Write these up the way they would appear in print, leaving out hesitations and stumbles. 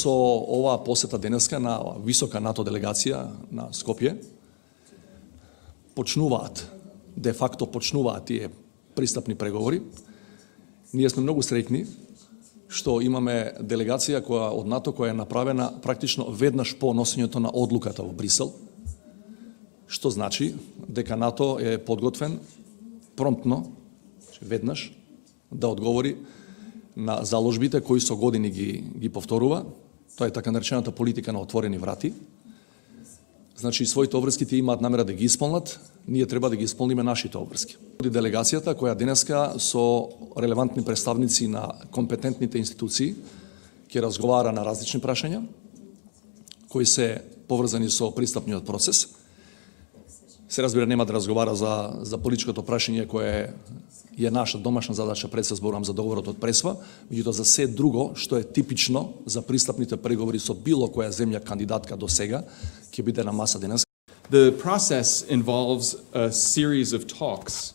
Со оваа посета денеска на висока НАТО делегација на Скопје де факто почнуваат тие пристапни преговори. Ние сме многу среќни што имаме делегација од НАТО која е направена практично веднаш по носењето на одлуката во Брисел, што значи дека НАТО е подготвен промптно, веднаш, да одговори на заложбите кои со години ги повторува. Тоа е така наречената политика на отворени врати. Значи, своите обврски тие имаат намера да ги исполнат, ние треба да ги исполниме нашите обврски. Делегацијата која денеска со релевантни представници на компетентните институции ќе разговара на различни прашања кои се поврзани со пристапниот процес. Се разбира, нема да разговара за политичкото прашање кое е наша домашна задача, пред се зборувам за договорот од Пресва, меѓутоа за се друго што е типично за пристапните преговори со било која земја кандидатка до сега ќе биде на маса денес. The process involves a series of talks.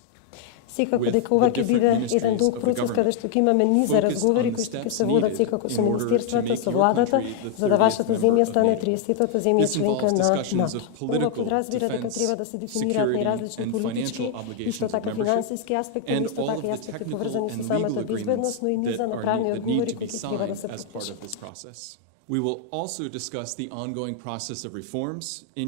Секако дека ова ќе биде еден долг процес каде што ќе имаме низа разговори кои што ќе се водат секако со министерствата, со владата, за да вашата земја стане 30-та земја членка на НАТО. Ова подразбира дека треба да се дефинираат најразлични политички, исто така финансиски аспекти, исто така и аспекти поврзани со самата безбедност, но и низа на правни одговори кои треба да се подпишат. We will also discuss the ongoing process of reforms in